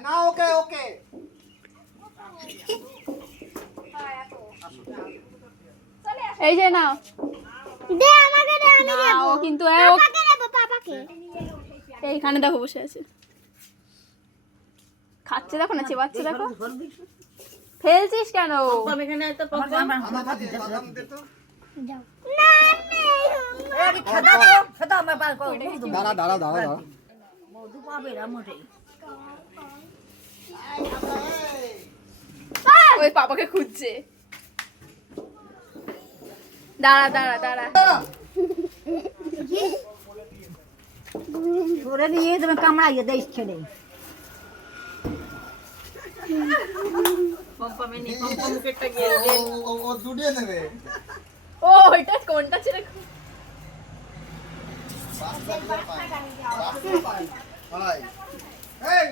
না ওকে ওকে এই যে নাও দে আমাকে দে আমি না ও কিন্তু পাপাকে দেব পাপাকে এইখানে দেখো বসে আছে খাচ্ছে দেখো না চেবাচ্ছে দেখো ফেলছিস কেন বাদাম দে তো যাও না দাঁড়া দাঁড়া দাঁড়া দাঁড়া ওই পাপাকে খুঁজছে দাঁড়া দাঁড়া দাঁড়া ধরে নিয়ে তুমি কামড়াইয়ে দেশ ছেড়ে ও দুটিয়ে নেবে ও ওইটা কোনটা ছিল ভাই এই